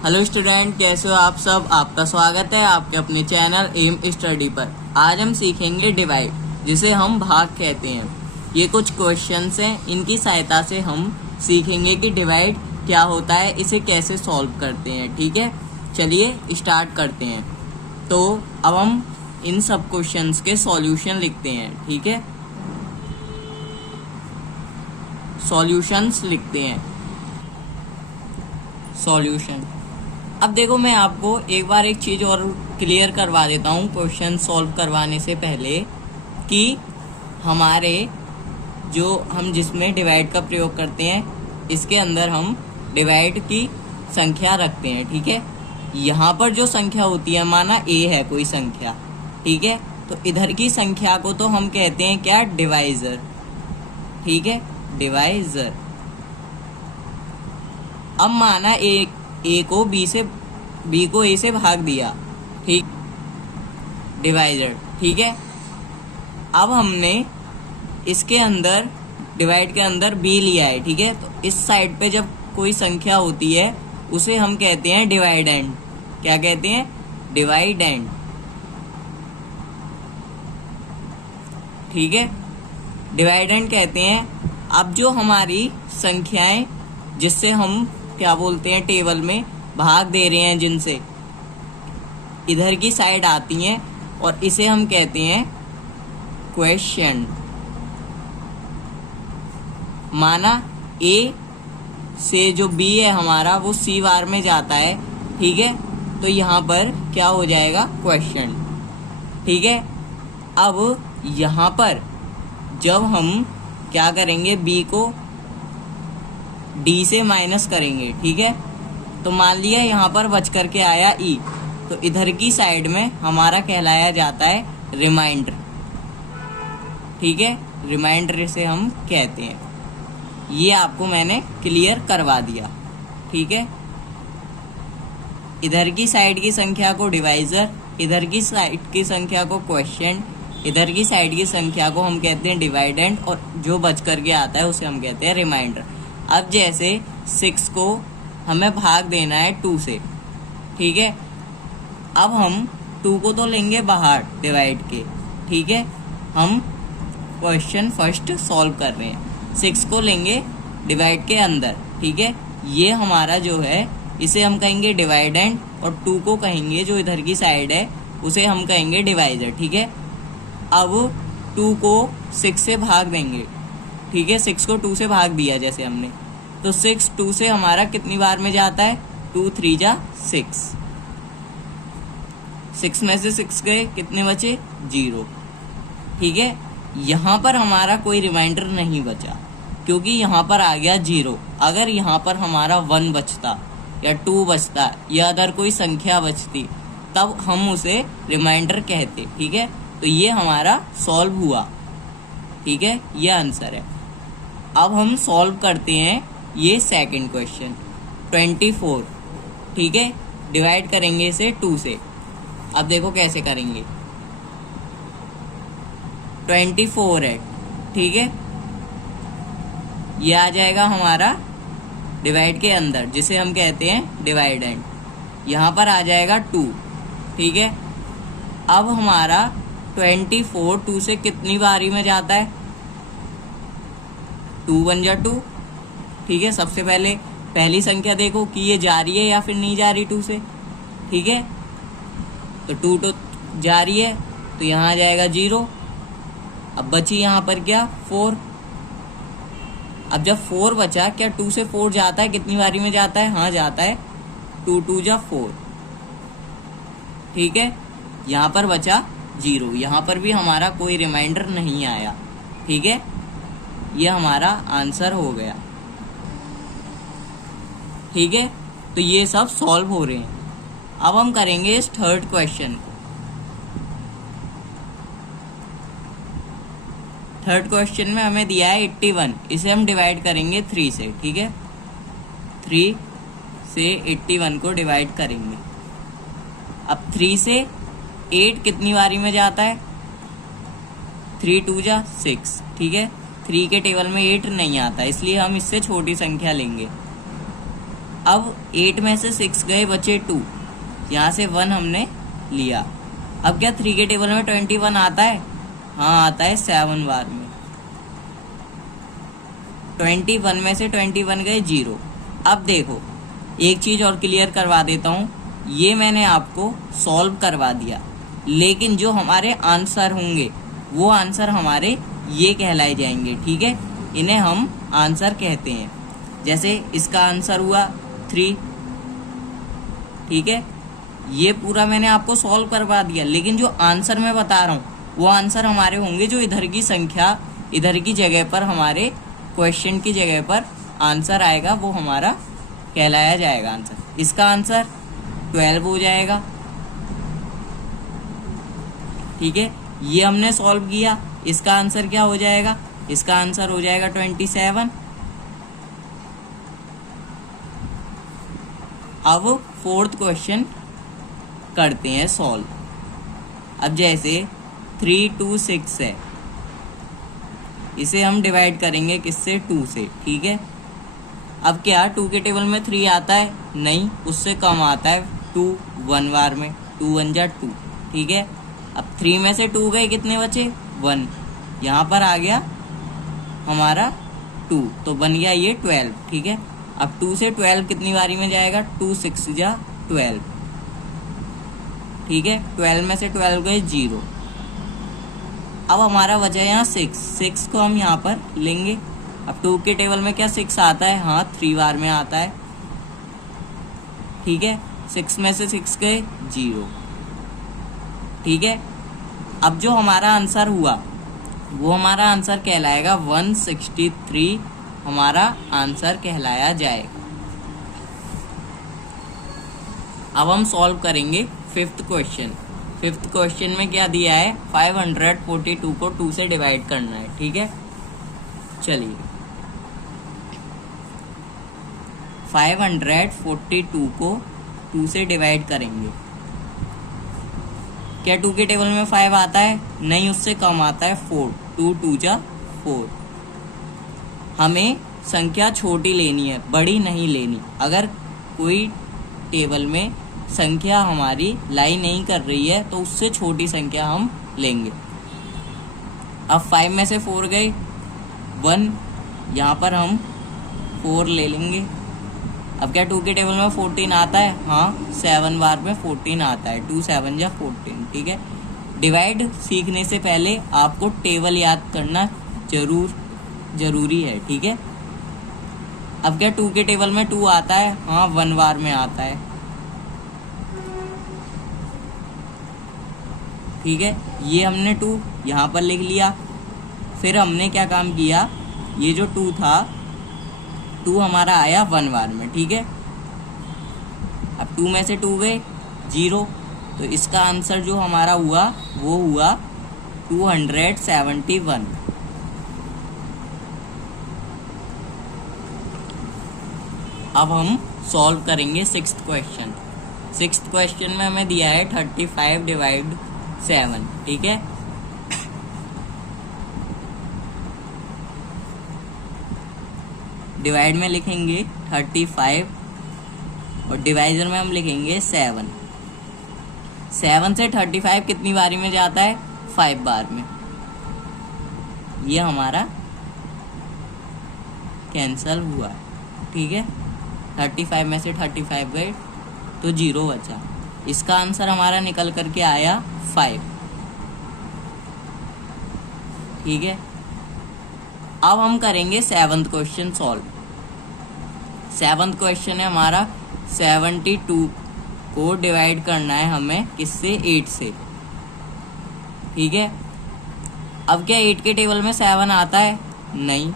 Hello student, कैसे हो आप सब। आपका स्वागत है आपके अपने चैनल एम स्टडी पर। आज हम सीखेंगे डिवाइड, जिसे हम भाग कहते हैं। ये कुछ क्वेश्चंस हैं, इनकी सहायता से हम सीखेंगे कि डिवाइड क्या होता है, इसे कैसे सॉल्व करते हैं। ठीक है, चलिए स्टार्ट करते हैं। तो अब हम इन सब क्वेश्चंस के सॉल्यूशन लिखते हैं। ठीक है, सॉल्यूशंस लिखते हैं। सॉल्यूशन, अब देखो मैं आपको एक बार एक चीज़ और क्लियर करवा देता हूँ क्वेश्चन सॉल्व करवाने से पहले, कि हमारे जो हम जिसमें डिवाइड का प्रयोग करते हैं, इसके अंदर हम डिवाइड की संख्या रखते हैं। ठीक है, यहाँ पर जो संख्या होती है, माना ए है कोई संख्या, ठीक है, तो इधर की संख्या को तो हम कहते हैं क्या, डिवाइजर। ठीक है, डिवाइजर। अब माना ए को बी को ए से भाग दिया, ठीक, डिवाइजर। ठीक है, अब हमने इसके अंदर डिवाइड के अंदर बी लिया है। ठीक है, तो इस साइड पे जब कोई संख्या होती है उसे हम कहते हैं डिवाइडेंड। क्या कहते हैं, डिवाइडेंड। ठीक है, डिवाइडेंड कहते हैं। अब जो हमारी संख्याएं जिससे हम क्या बोलते हैं, टेबल में भाग दे रहे हैं, जिनसे इधर की साइड आती हैं, और इसे हम कहते हैं क्वेश्चन। माना ए से जो बी है हमारा, वो सी बार में जाता है। ठीक है, तो यहाँ पर क्या हो जाएगा, क्वेश्चन। ठीक है, अब यहाँ पर जब हम क्या करेंगे, बी को डी से माइनस करेंगे। ठीक है, तो मान लिया यहाँ पर बच करके आया ई, तो इधर की साइड में हमारा कहलाया जाता है रिमाइंडर। ठीक है, रिमाइंडर से हम कहते हैं। ये आपको मैंने क्लियर करवा दिया। ठीक है, इधर की साइड की संख्या को डिवाइजर, इधर की साइड की संख्या को क्वेश्चन, इधर की साइड की संख्या को हम कहते हैं डिवाइडेंड, और जो बच करके आता है उसे हम कहते हैं रिमाइंडर। अब जैसे 6 को हमें भाग देना है 2 से। ठीक है, अब हम 2 को तो लेंगे बाहर डिवाइड के। ठीक है, हम क्वेश्चन फर्स्ट सॉल्व कर रहे हैं। 6 को लेंगे डिवाइड के अंदर। ठीक है, ये हमारा जो है, इसे हम कहेंगे डिवाइडेंड, और 2 को कहेंगे जो इधर की साइड है उसे हम कहेंगे डिवाइजर। ठीक है, अब 2 को 6 से भाग देंगे। ठीक है, 6 को 2 से भाग दिया जैसे हमने, तो 6 2 से हमारा कितनी बार में जाता है, 2 3 जा 6। 6 में से 6 गए, कितने बचे, 0। ठीक है, यहाँ पर हमारा कोई रिमाइंडर नहीं बचा, क्योंकि यहाँ पर आ गया 0। अगर यहाँ पर हमारा 1 बचता या 2 बचता या अदर कोई संख्या बचती, तब हम उसे रिमाइंडर कहते। ठीक है, तो ये हमारा सॉल्व हुआ। ठीक है, ये आंसर है। अब हम सॉल्व करते हैं ये सेकंड क्वेश्चन, 24। ठीक है, डिवाइड करेंगे इसे 2 से। अब देखो कैसे करेंगे, 24 है। ठीक है, ये आ जाएगा हमारा डिवाइड के अंदर, जिसे हम कहते हैं डिवाइडेंड। यहाँ पर आ जाएगा 2। ठीक है, अब हमारा 24 2 से कितनी बारी में जाता है, 2 बन जा 2। ठीक है, सबसे पहले पहली संख्या देखो कि ये जा रही है या फिर नहीं जा रही 2 से। ठीक है, तो 2 तो जा रही है, तो यहाँ आ जाएगा 0। अब बची यहाँ पर क्या, 4। अब जब 4 बचा, क्या 2 से 4 जाता है, कितनी बारी में जाता है, हाँ जाता है, 2 2 जा 4। ठीक है, यहाँ पर बचा 0। यहाँ पर भी हमारा कोई रिमाइंडर नहीं आया। ठीक है, ये हमारा आंसर हो गया। ठीक है, तो ये सब सॉल्व हो रहे हैं। अब हम करेंगे इस थर्ड क्वेश्चन को। थर्ड क्वेश्चन में हमें दिया है 81, इसे हम डिवाइड करेंगे 3 से। ठीक है, 3 से 81 को डिवाइड करेंगे। अब 3 से 8 कितनी बारी में जाता है, 3 2 जा 6। ठीक है, 3 के टेबल में 8 नहीं आता, इसलिए हम इससे छोटी संख्या लेंगे। अब 8 में से 6 गए, बचे 2, यहाँ से 1 हमने लिया। अब क्या 3 के टेबल में 21 आता है? हाँ आता है 7 बार में। 21 में से 21 गए 0। अब देखो एक चीज और क्लियर करवा देता हूँ, ये मैंने आपको सॉल्व करवा दिया, लेकिन जो हमारे आंसर होंगे वो आंसर हमारे ये कहलाए जाएंगे, ठीक है, इन्हें हम आंसर कहते हैं। जैसे इसका आंसर हुआ 3, ठीक है, ये पूरा मैंने आपको सॉल्व करवा दिया, लेकिन जो आंसर मैं बता रहा हूँ वो आंसर हमारे होंगे जो इधर की संख्या, इधर की जगह पर, हमारे क्वेश्चन की जगह पर आंसर आएगा वो हमारा कहलाया जाएगा आंसर। इसका आंसर 12 हो जाएगा, ठीक है, ये हमने सॉल्व किया। इसका आंसर क्या हो जाएगा? इसका आंसर हो जाएगा 27। अब 4th क्वेश्चन करते हैं सॉल्व। अब जैसे 3, 2, 6 है, इसे हम डिवाइड करेंगे किससे? 2 से, ठीक है। अब क्या 2 के टेबल में 3 आता है? नहीं, उससे कम आता है 2 1 बार में, 2 1 जा 2, ठीक है। अब 3 में से 2 गए, कितने बचे? 1, यहाँ पर आ गया हमारा 2, तो बन गया ये 12, ठीक है। अब 2 से 12 कितनी बारी में जाएगा? 2 6 जा 12, ठीक है। 12 में से 12 गए 0। अब हमारा बचा यहाँ 6 को हम यहाँ पर लेंगे। अब 2 के टेबल में क्या 6 आता है? हाँ 3 बार में आता है, ठीक है। 6 में से 6 गए 0, ठीक है। अब जो हमारा आंसर हुआ वो हमारा आंसर कहलाएगा 163, हमारा आंसर कहलाया जाएगा। अब हम सॉल्व करेंगे 5th क्वेश्चन। 5th क्वेश्चन में क्या दिया है? 542 को 2 से डिवाइड करना है, ठीक है। चलिए 542 को 2 से डिवाइड करेंगे। क्या 2 के टेबल में 5 आता है? नहीं, उससे कम आता है 4, 2 2 जा 4। हमें संख्या छोटी लेनी है, बड़ी नहीं लेनी। अगर कोई टेबल में संख्या हमारी लाई नहीं कर रही है तो उससे छोटी संख्या हम लेंगे। अब 5 में से 4 गए 1, यहाँ पर हम 4 ले लेंगे। अब क्या 2 के टेबल में 14 आता है? हाँ 7 बार में 14 आता है, 2 7 जा 14, ठीक है। डिवाइड सीखने से पहले आपको टेबल याद करना जरूरी है, ठीक है। अब क्या 2 के टेबल में 2 आता है? हाँ 1 बार में आता है, ठीक है। ये हमने 2 यहाँ पर लिख लिया। फिर हमने क्या काम किया, ये जो 2 था 2 हमारा आया 1 बार में, ठीक है। अब 2 में से 2 गए 0, तो इसका आंसर जो हमारा हुआ वो हुआ 271। अब हम सॉल्व करेंगे 6th क्वेश्चन। 6th क्वेश्चन में हमें दिया है 35 डिवाइड 7, ठीक है। डिवाइड में लिखेंगे 35 और डिवाइजर में हम लिखेंगे 7। 7 से 35 कितनी बारी में जाता है? 5 बार में। ये हमारा कैंसल हुआ, ठीक है। 35 में से 35 गए तो 0 बचा। इसका आंसर हमारा निकल करके आया 5, ठीक है। अब हम करेंगे 7th question solve. 7th question है हमारा 72 को डिवाइड करना है हमें किससे? 8 से, ठीक है। अब क्या 8 के टेबल में 7 आता है? नहीं,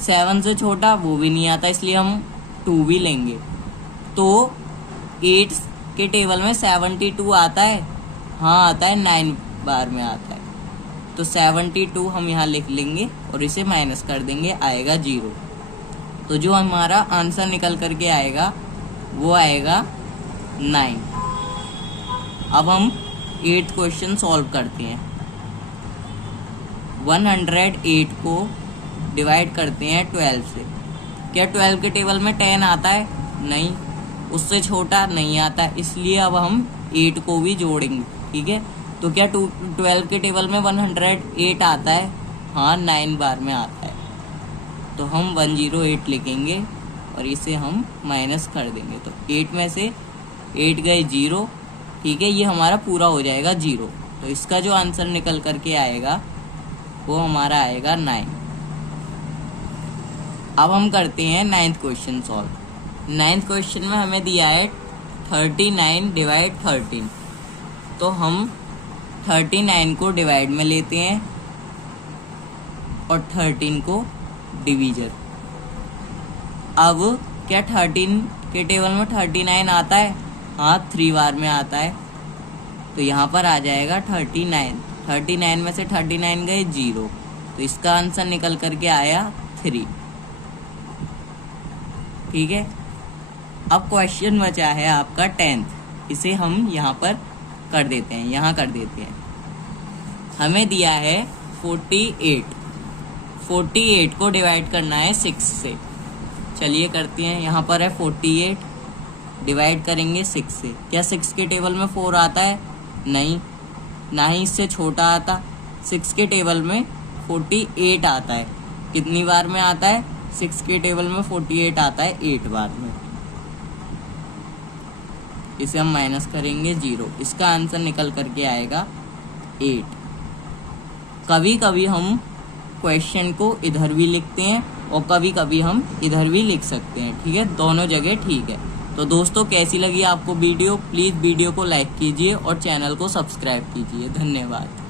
7 से छोटा वो भी नहीं आता, इसलिए हम 2 भी लेंगे। तो 8 के टेबल में 72 आता है? हाँ आता है, 9 बार में आता है। तो 72 हम यहाँ लिख लेंगे और इसे माइनस कर देंगे, आएगा 0। तो जो हमारा आंसर निकल करके आएगा वो आएगा 9। अब हम 8th क्वेश्चन सॉल्व करते हैं। 108 को डिवाइड करते हैं 12 से। क्या 12 के टेबल में 10 आता है? नहीं। उससे छोटा नहीं आता, इसलिए अब हम 8 को भी जोड़ेंगे। ठीक है, तो क्या 12 के टेबल में 108 आता है? हाँ, 9 बार में आता है। तो हम 108 लिखेंगे और इसे हम माइनस कर देंगे। तो 8 में से 8 गए 0। ठीक है, ये हमारा पूरा हो जाएगा 0। तो इसका जो आंसर निकल करके आएगा वो हमारा आएगा 9। अब हम करते हैं 9th question solve. 9th question में हमें दिया है 39 डिवाइड 13। तो हम 39 को डिवाइड में लेते हैं और 13 को डिवीजर। अब क्या 13 के टेबल में 39 आता है? हाँ, 3 बार में आता है। तो यहाँ पर आ जाएगा 39। 39 में से 39 गए 0। तो इसका आंसर निकल करके आया 3। ठीक है, अब क्वेश्चन बचा है आपका 10th। इसे हम यहाँ पर कर देते हैं, यहाँ कर देते हैं। हमें दिया है 48। 48 को डिवाइड करना है 6 से। चलिए करते हैं। यहाँ पर है 48, डिवाइड करेंगे 6 से। क्या 6 के टेबल में 4 आता है? नहीं, ना ही इससे छोटा आता। 6 के टेबल में 48 आता है। कितनी बार में आता है? 6 के टेबल में 48 आता है 8 बार में। इसे हम माइनस करेंगे 0। इसका आंसर निकल करके आएगा 8। कभी कभी हम क्वेश्चन को इधर भी लिखते हैं और कभी कभी हम इधर भी लिख सकते हैं। ठीक है, दोनों जगह ठीक है। तो दोस्तों, कैसी लगी आपको वीडियो? प्लीज़ वीडियो को लाइक कीजिए और चैनल को सब्सक्राइब कीजिए। धन्यवाद।